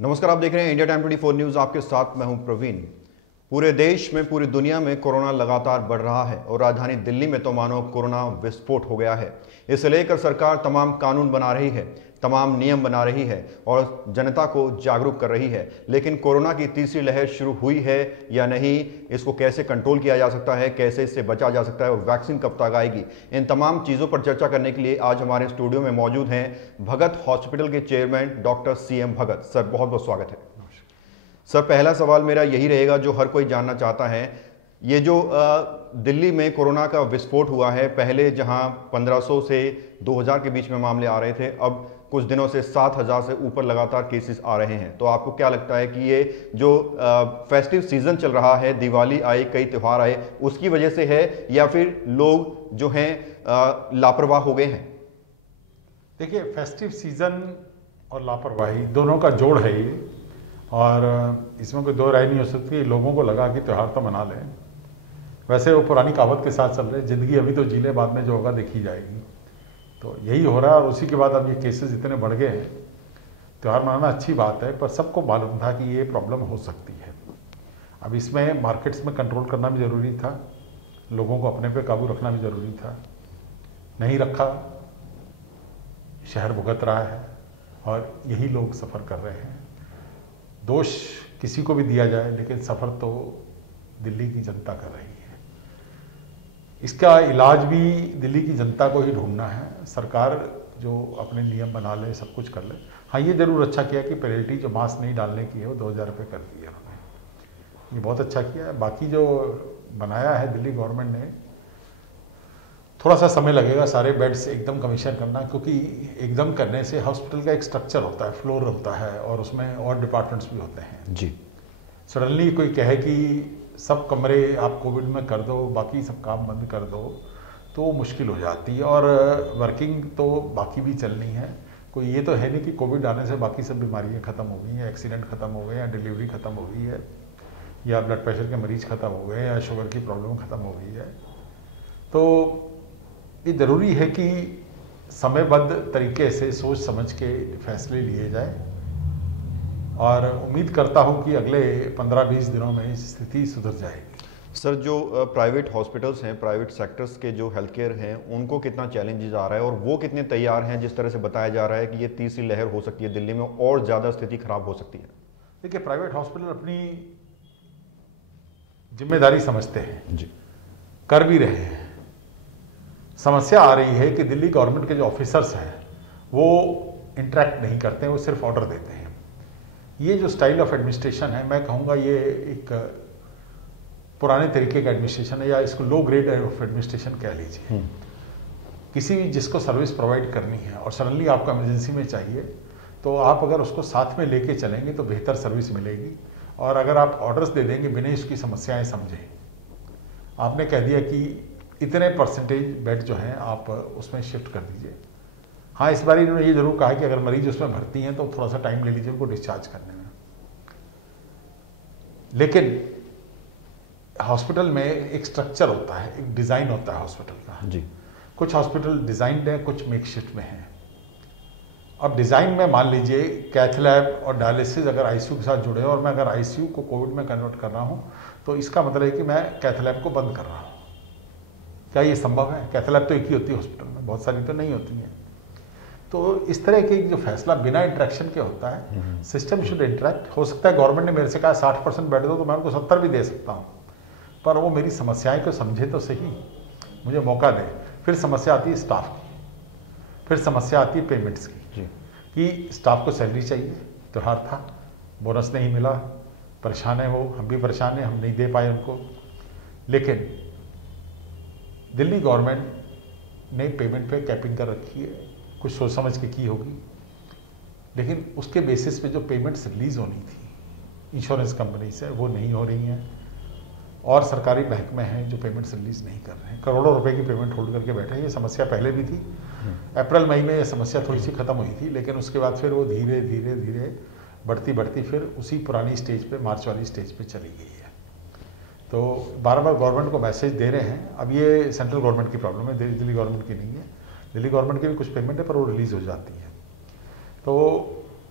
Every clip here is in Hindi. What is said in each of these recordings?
नमस्कार, आप देख रहे हैं इंडिया टाइम 24 न्यूज़। आपके साथ मैं हूं प्रवीण। पूरे देश में, पूरी दुनिया में कोरोना लगातार बढ़ रहा है और राजधानी दिल्ली में तो मानो कोरोना विस्फोट हो गया है। इसे लेकर सरकार तमाम कानून बना रही है, तमाम नियम बना रही है और जनता को जागरूक कर रही है। लेकिन कोरोना की तीसरी लहर शुरू हुई है या नहीं, इसको कैसे कंट्रोल किया जा सकता है, कैसे इससे बचा जा सकता है और वैक्सीन कब तक आएगी, इन तमाम चीज़ों पर चर्चा करने के लिए आज हमारे स्टूडियो में मौजूद हैं भगत हॉस्पिटल के चेयरमैन डॉक्टर CM भगत। सर, बहुत बहुत स्वागत है। सर, पहला सवाल मेरा यही रहेगा जो हर कोई जानना चाहता है। ये जो दिल्ली में कोरोना का विस्फोट हुआ है, पहले जहां 1500 से 2000 के बीच में मामले आ रहे थे, अब कुछ दिनों से 7000 से ऊपर लगातार केसेस आ रहे हैं। तो आपको क्या लगता है कि ये जो फेस्टिव सीजन चल रहा है, दिवाली आई, कई त्यौहार आए, उसकी वजह से है या फिर लोग जो हैं लापरवाह हो गए हैं? देखिए, फेस्टिव सीजन और लापरवाही दोनों का जोड़ है ये, और इसमें कोई दो राय नहीं हो सकती। लोगों को लगा कि त्यौहार तो मना लें। वैसे वो पुरानी कहावत के साथ चल रहे, जिंदगी अभी तो जी ले, बाद में जो होगा देखी जाएगी। तो यही हो रहा है और उसी के बाद अब ये केसेस इतने बढ़ गए हैं। त्यौहार मनाना अच्छी बात है, पर सबको मालूम था कि ये प्रॉब्लम हो सकती है। अब इसमें मार्केट्स में कंट्रोल करना भी ज़रूरी था, लोगों को अपने पे काबू रखना भी ज़रूरी था। नहीं रखा, शहर भुगत रहा है और यही लोग सफ़र कर रहे हैं। दोष किसी को भी दिया जाए, लेकिन सफ़र तो दिल्ली की जनता कर रही है। इसका इलाज भी दिल्ली की जनता को ही ढूंढना है। सरकार जो अपने नियम बना ले, सब कुछ कर ले। हाँ, ये जरूर अच्छा किया कि पेनल्टी जो मास्क नहीं डालने की है वो 2000 रुपये कर दी है उन्होंने। ये बहुत अच्छा किया है। बाकी जो बनाया है दिल्ली गवर्नमेंट ने, थोड़ा सा समय लगेगा सारे बेड्स एकदम कमीशन करना, क्योंकि एकदम करने से हॉस्पिटल का एक स्ट्रक्चर होता है, फ्लोर होता है और उसमें और डिपार्टमेंट्स भी होते हैं जी। सडनली कोई कहे कि सब कमरे आप कोविड में कर दो, बाकी सब काम बंद कर दो, तो मुश्किल हो जाती है। और वर्किंग तो बाकी भी चलनी है। कोई ये तो है नहीं कि कोविड आने से बाकी सब बीमारियाँ ख़त्म हो गई हैं, एक्सीडेंट ख़त्म हो गए, या डिलीवरी ख़त्म हो गई है, या ब्लड प्रेशर के मरीज ख़त्म हो गए, या शुगर की प्रॉब्लम ख़त्म हो गई है। तो ये ज़रूरी है कि समयबद्ध तरीके से सोच समझ के फैसले लिए जाए, और उम्मीद करता हूं कि अगले 15-20 दिनों में स्थिति सुधर जाएगी। सर, जो प्राइवेट हॉस्पिटल्स हैं, प्राइवेट सेक्टर्स के जो हेल्थ केयर हैं, उनको कितना चैलेंजेस आ रहा है और वो कितने तैयार हैं? जिस तरह से बताया जा रहा है कि ये तीसरी लहर हो सकती है दिल्ली में और ज़्यादा स्थिति खराब हो सकती है। देखिए, प्राइवेट हॉस्पिटल अपनी जिम्मेदारी समझते हैं जी, कर भी रहे हैं। समस्या आ रही है कि दिल्ली गवर्नमेंट के जो ऑफिसर्स हैं वो इंटरेक्ट नहीं करते हैं, वो सिर्फ ऑर्डर देते हैं। ये जो स्टाइल ऑफ एडमिनिस्ट्रेशन है, मैं कहूँगा ये एक पुराने तरीके का एडमिनिस्ट्रेशन है, या इसको लो ग्रेड ऑफ एडमिनिस्ट्रेशन कह लीजिए। किसी भी जिसको सर्विस प्रोवाइड करनी है और सडनली आपको इमरजेंसी में चाहिए, तो आप अगर उसको साथ में लेके चलेंगे तो बेहतर सर्विस मिलेगी। और अगर आप ऑर्डर्स दे देंगे बिना उसकी समस्याएं समझे, आपने कह दिया कि इतने परसेंटेज बेड जो हैं आप उसमें शिफ्ट कर दीजिए। हाँ, इस बार इन्होंने ये जरूर कहा कि अगर मरीज उसमें भर्ती हैं तो थोड़ा सा टाइम ले लीजिए उनको डिस्चार्ज करने में। लेकिन हॉस्पिटल में एक स्ट्रक्चर होता है, एक डिज़ाइन होता है हॉस्पिटल का जी। कुछ हॉस्पिटल डिज़ाइंड है, कुछ मेकशिफ्ट में है। अब डिज़ाइन में मान लीजिए कैथ लैब और डायलिसिस अगर आईसीयू के साथ जुड़े, और मैं अगर आईसीयू को कोविड में कन्वर्ट कर रहा हूँ, तो इसका मतलब है कि मैं कैथ लैब को बंद कर रहा हूँ। क्या ये संभव है? कैथ लैब तो एक ही होती है हॉस्पिटल में, बहुत सारी तो नहीं होती हैं। तो इस तरह के जो फैसला बिना इंटरेक्शन के होता है, सिस्टम शुड इंटरेक्ट। हो सकता है गवर्नमेंट ने मेरे से कहा 60% बेड दो, तो मैं उनको 70 भी दे सकता हूँ, पर वो मेरी समस्याएं को समझे तो सही, मुझे मौका दे। फिर समस्या आती है स्टाफ की, फिर समस्या आती है पेमेंट्स की कि स्टाफ को सैलरी चाहिए, त्योहार था, बोनस नहीं मिला, परेशान है वो, हम भी परेशान हैं, हम नहीं दे पाए उनको। लेकिन दिल्ली गवर्नमेंट ने पेमेंट पे कैपिंग कर रखी है, कुछ सोच समझ के की होगी, लेकिन उसके बेसिस पे जो पेमेंट्स रिलीज होनी थी इंश्योरेंस कंपनी से, वो नहीं हो रही हैं। और सरकारी महकमे हैं जो पेमेंट्स रिलीज नहीं कर रहे हैं, करोड़ों रुपए की पेमेंट होल्ड करके बैठे हैं। ये समस्या पहले भी थी, अप्रैल मई में ये समस्या थोड़ी सी खत्म हुई थी, लेकिन उसके बाद फिर वो धीरे धीरे धीरे बढ़ती बढ़ती फिर उसी पुरानी स्टेज पे, मार्च वाली स्टेज पे चली गई है। तो बार बार गवर्नमेंट को मैसेज दे रहे हैं। अब ये सेंट्रल गवर्नमेंट की प्रॉब्लम है, दिल्ली गवर्नमेंट की नहीं है। दिल्ली गवर्नमेंट की भी कुछ पेमेंट है, पर वो रिलीज़ हो जाती है। तो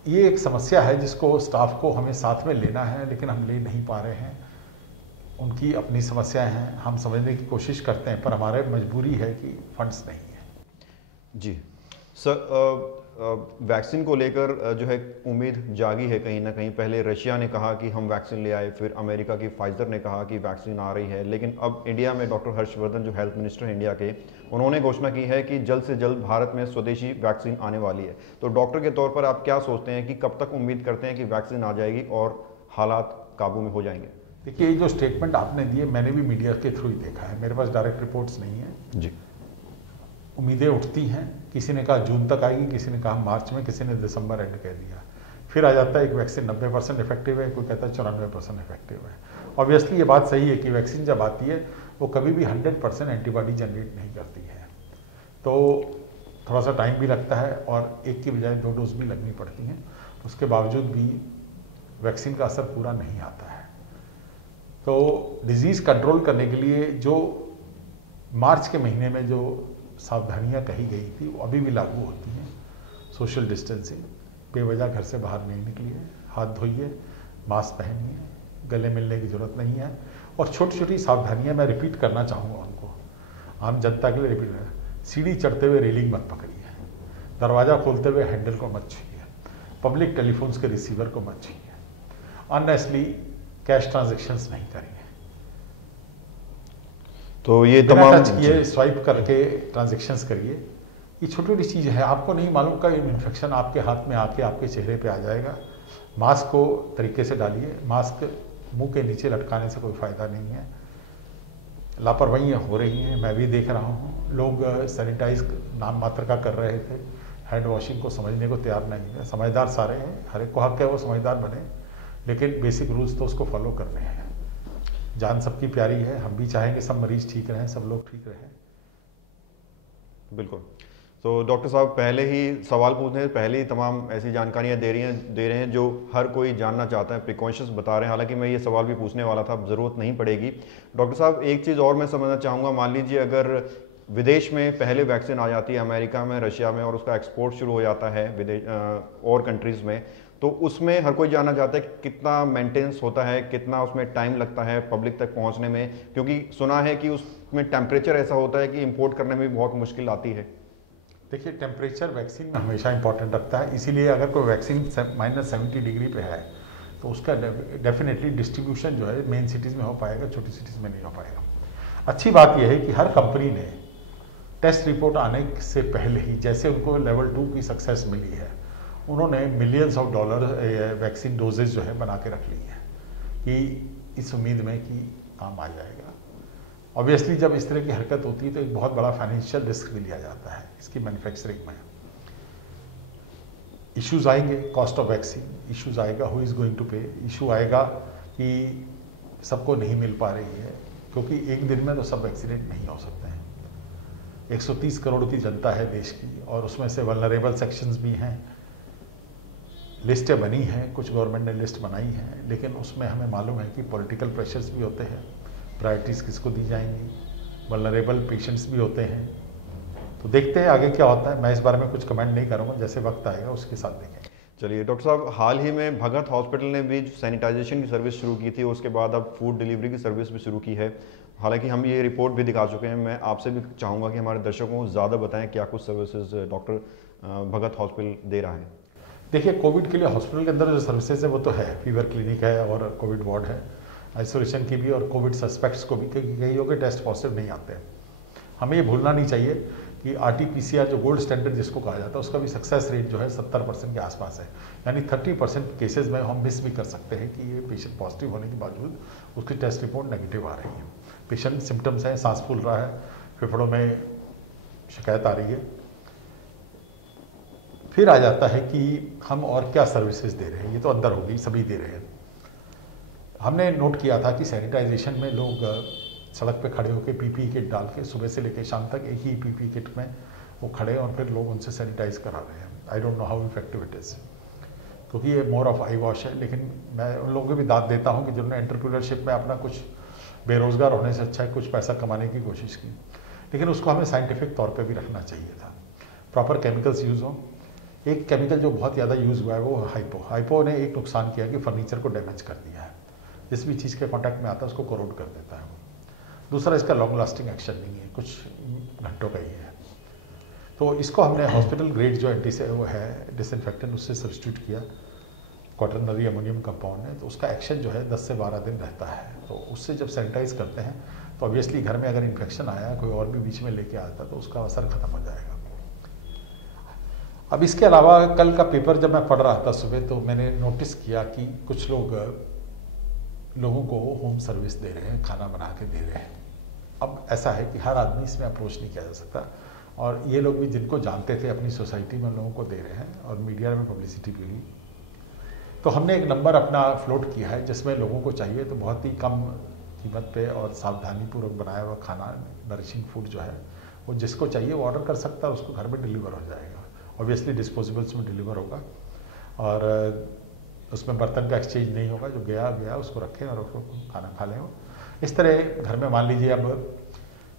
ये एक समस्या है जिसको स्टाफ को हमें साथ में लेना है, लेकिन हम ले नहीं पा रहे हैं। उनकी अपनी समस्याएं हैं, हम समझने की कोशिश करते हैं, पर हमारे मजबूरी है कि फंड्स नहीं है। जी सर, वैक्सीन को लेकर जो है उम्मीद जागी है कहीं ना कहीं। पहले रशिया ने कहा कि हम वैक्सीन ले आए, फिर अमेरिका की फाइजर ने कहा कि वैक्सीन आ रही है, लेकिन अब इंडिया में डॉक्टर हर्षवर्धन जो हेल्थ मिनिस्टर हैं इंडिया के, उन्होंने घोषणा की है कि जल्द से जल्द भारत में स्वदेशी वैक्सीन आने वाली है। तो डॉक्टर के तौर पर आप क्या सोचते हैं कि कब तक उम्मीद करते हैं कि वैक्सीन आ जाएगी और हालात काबू में हो जाएंगे? देखिए, ये जो स्टेटमेंट आपने दिए मैंने भी मीडिया के थ्रू ही देखा है, मेरे पास डायरेक्ट रिपोर्ट्स नहीं है जी। उम्मीदें उठती हैं, किसी ने कहा जून तक आएगी, किसी ने कहा मार्च में, किसी ने दिसंबर एंड कह दिया। फिर आ जाता है एक वैक्सीन 90% इफेक्टिव है, कोई कहता है 94% इफेक्टिव है। ऑब्वियसली ये बात सही है कि वैक्सीन जब आती है वो कभी भी 100% एंटीबॉडी जनरेट नहीं करती है, तो थोड़ा सा टाइम भी लगता है और एक की बजाय 2 डोज भी लगनी पड़ती हैं। उसके बावजूद भी वैक्सीन का असर पूरा नहीं आता है। तो डिजीज़ कंट्रोल करने के लिए जो मार्च के महीने में जो सावधानियां कही गई थी वो अभी भी लागू होती हैं। सोशल डिस्टेंसिंग, बेवजह घर से बाहर नहीं निकलिए, हाथ धोइए, मास्क पहनिए, गले मिलने की जरूरत नहीं है, और छोटी छोटी सावधानियां मैं रिपीट करना चाहूँगा उनको, आम जनता के लिए रिपीट करना। सीढ़ी चढ़ते हुए रेलिंग मत पकड़िए, दरवाज़ा खोलते हुए हैंडल को मत छूइए, पब्लिक टेलीफोन्स के रिसीवर को मत छूइए, अननेसेसरी कैश ट्रांजेक्शंस नहीं करिए। तो ये तमाम टच किए, स्वाइप करके ट्रांजेक्शंस करिए। ये छोटी छोटी चीज़ है, आपको नहीं मालूम कब इन्फेक्शन आपके हाथ में आके आपके चेहरे पे आ जाएगा। मास्क को तरीके से डालिए, मास्क मुंह के नीचे लटकाने से कोई फ़ायदा नहीं है। लापरवाहियाँ हो रही हैं, मैं भी देख रहा हूँ। लोग सैनिटाइज नाम मात्र का कर रहे थे, हैंड वॉशिंग को समझने को तैयार नहीं है। समझदार सारे हैं, हर एक को हक है वो समझदार बने, लेकिन बेसिक रूल्स तो उसको फॉलो करने हैं। जान सबकी प्यारी है, हम भी चाहेंगे सब मरीज ठीक रहें, सब लोग ठीक रहें। बिल्कुल। तो डॉक्टर साहब पहले ही सवाल पूछने से पहले ही तमाम ऐसी जानकारियां दे रहे हैं जो हर कोई जानना चाहता है, प्रिकॉशंस बता रहे हैं। हालांकि मैं ये सवाल भी पूछने वाला था, ज़रूरत नहीं पड़ेगी। डॉक्टर साहब एक चीज़ और मैं समझना चाहूँगा, मान लीजिए अगर विदेश में पहले वैक्सीन आ जाती है, अमेरिका में, रशिया में, और उसका एक्सपोर्ट शुरू हो जाता है विदेश और कंट्रीज़ में, तो उसमें हर कोई जानना चाहता है कि कितना मेंटेनेंस होता है, कितना उसमें टाइम लगता है पब्लिक तक पहुंचने में, क्योंकि सुना है कि उसमें टेम्परेचर ऐसा होता है कि इंपोर्ट करने में भी बहुत मुश्किल आती है। देखिए, टेम्परेचर वैक्सीन में हमेशा इंपॉर्टेंट रखता है, इसीलिए अगर कोई वैक्सीन -70 डिग्री पे है तो उसका डेफिनेटली डिस्ट्रीब्यूशन जो है मेन सिटीज़ में हो पाएगा, छोटी सिटीज़ में नहीं हो पाएगा। अच्छी बात यह है कि हर कंपनी ने टेस्ट रिपोर्ट आने से पहले ही, जैसे उनको लेवल 2 की सक्सेस मिली है, उन्होंने millions of dollar vaccine doses जो है बना के रख ली है कि इस उम्मीद में कि काम आ जाएगा। ऑब्वियसली जब इस तरह की हरकत होती है तो एक बहुत बड़ा फाइनेंशियल रिस्क भी लिया जाता है इसकी मैन्युफैक्चरिंग में। इश्यूज आएंगे, कॉस्ट ऑफ वैक्सीन इश्यूज आएगा, हु इज़ गोइंग टू पे इशू आएगा कि सबको नहीं मिल पा रही है, क्योंकि एक दिन में तो सब वैक्सीनेट नहीं हो सकते हैं। 130 करोड़ की जनता है देश की, और उसमें से वल्नरेबल सेक्शंस भी हैं। लिस्टें बनी हैं, कुछ गवर्नमेंट ने लिस्ट बनाई है, लेकिन उसमें हमें मालूम है कि पॉलिटिकल प्रेशर्स भी होते हैं, प्रायोरिटीज़ किसको दी जाएंगी, वल्नरेबल पेशेंट्स भी होते हैं। तो देखते हैं आगे क्या होता है, मैं इस बारे में कुछ कमेंट नहीं करूँगा, जैसे वक्त आएगा उसके साथ देखेंगे। चलिए डॉक्टर साहब, हाल ही में भगत हॉस्पिटल ने भी सैनिटाइजेशन की सर्विस शुरू की थी, उसके बाद अब फूड डिलीवरी की सर्विस भी शुरू की है। हालांकि हम ये रिपोर्ट भी दिखा चुके हैं, मैं आपसे भी चाहूँगा कि हमारे दर्शकों को ज़्यादा बताएं क्या कुछ सर्विसेज डॉक्टर भगत हॉस्पिटल दे रहा है। देखिए, कोविड के लिए हॉस्पिटल के अंदर जो सर्विसेज है वो तो है, फीवर क्लिनिक है और कोविड वार्ड है, आइसोलेशन की भी, और कोविड सस्पेक्ट्स को भी, क्योंकि कईयों के टेस्ट पॉजिटिव नहीं आते हैं। हमें ये भूलना नहीं चाहिए कि RT-PCR जो गोल्ड स्टैंडर्ड जिसको कहा जाता है, उसका भी सक्सेस रेट जो है 70% के आसपास है। यानी 30% केसेस में हम मिस भी कर सकते हैं कि ये पेशेंट पॉजिटिव होने के बावजूद उसकी टेस्ट रिपोर्ट नेगेटिव आ रही है। पेशेंट सिम्टम्स हैं, सांस फूल रहा है, फेफड़ों में शिकायत आ रही है। फिर आ जाता है कि हम और क्या सर्विसेज दे रहे हैं, ये तो अंदर होगी, सभी दे रहे हैं। हमने नोट किया था कि सैनिटाइजेशन में लोग सड़क पे खड़े होकर PPE किट डाल के सुबह से लेकर शाम तक एक ही PPE किट में वो खड़े, और फिर लोग उनसे सैनिटाइज करा रहे हैं। I don't know how effective it is, क्योंकि ये मोर ऑफ आई वॉश है। लेकिन मैं उन लोगों को भी दाद देता हूँ कि जिन्होंने एंटरप्रेन्योरशिप में अपना कुछ बेरोजगार होने से अच्छा है कुछ पैसा कमाने की कोशिश की, लेकिन उसको हमें साइंटिफिक तौर पर भी रखना चाहिए था। प्रॉपर केमिकल्स यूज़ हों, एक केमिकल जो बहुत ज़्यादा यूज़ हुआ है वो हाइपो ने एक नुकसान किया कि फर्नीचर को डैमेज कर दिया है, जिस भी चीज़ के कॉन्टैक्ट में आता है उसको कोरोड कर देता है वो। दूसरा, इसका लॉन्ग लास्टिंग एक्शन नहीं है, कुछ घंटों का ही है। तो इसको हमने हॉस्पिटल ग्रेड जो एंटी से वो है डिसइंफेक्टेंट, उससे सब्स्टिट्यूट किया, क्वाटरनरी अमोनियम कंपाउंड है, तो उसका एक्शन जो है 10 से 12 दिन रहता है। तो उससे जब सैनिटाइज करते हैं तो ऑब्वियसली घर में अगर इन्फेक्शन आया, कोई और भी बीच में लेके आता तो उसका असर खत्म हो जाएगा। अब इसके अलावा कल का पेपर जब मैं पढ़ रहा था सुबह, तो मैंने नोटिस किया कि कुछ लोगों को होम सर्विस दे रहे हैं, खाना बना के दे रहे हैं। अब ऐसा है कि हर आदमी इसमें अप्रोच नहीं किया जा सकता, और ये लोग भी जिनको जानते थे अपनी सोसाइटी में लोगों को दे रहे हैं और मीडिया में पब्लिसिटी भी हुई। तो हमने एक नंबर अपना फ्लोट किया है जिसमें लोगों को चाहिए तो बहुत ही कम कीमत पे और सावधानीपूर्वक बनाया हुआ खाना, नरिशिंग फूड जो है वो जिसको चाहिए वो ऑर्डर कर सकता है, उसको घर में डिलीवर हो जाएगा। ऑब्वियसली डिस्पोजेबल्स में डिलीवर होगा और उसमें बर्तन का एक्सचेंज नहीं होगा, जो गया उसको रखें और उसको खाना खा लें। इस तरह घर में मान लीजिए अब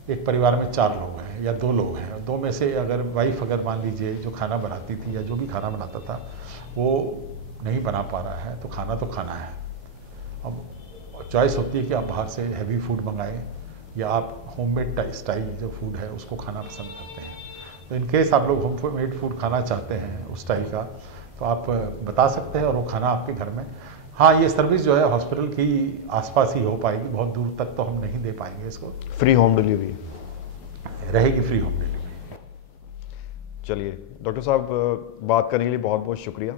एक परिवार में 4 लोग हैं या 2 लोग हैं, 2 में से अगर वाइफ अगर मान लीजिए जो खाना बनाती थी या जो भी खाना बनाता था वो नहीं बना पा रहा है, तो खाना है। अब चॉइस होती है कि आप बाहर से हैवी फूड मंगाएं या आप होममेड स्टाइल जो फूड है उसको खाना पसंद करते हैं। तो इन केस आप लोग होममेड फूड खाना चाहते हैं उस स्टाइल का, तो आप बता सकते हैं और वो खाना आपके घर में। हाँ, ये सर्विस जो है हॉस्पिटल की आसपास ही हो पाएगी, बहुत दूर तक तो हम नहीं दे पाएंगे इसको। फ्री होम डिलीवरी रहेगी, फ्री होम डिलीवरी। चलिए डॉक्टर साहब, बात करने के लिए बहुत बहुत शुक्रिया।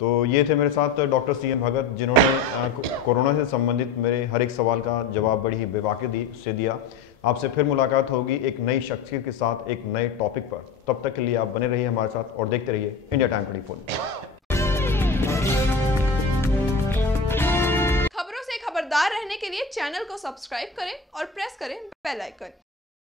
तो ये थे मेरे साथ डॉक्टर CN भगत, जिन्होंने कोरोना से संबंधित मेरे हर एक सवाल का जवाब बड़ी ही बेबाकी से दिया। आपसे फिर मुलाकात होगी एक नई शख्सियत के साथ एक नए टॉपिक पर। तब तक के लिए आप बने रहिए हमारे साथ और देखते रहिए इंडिया टाइम 24। खबरों से खबरदार रहने के लिए चैनल को सब्सक्राइब करें और प्रेस करें बेल आइकन।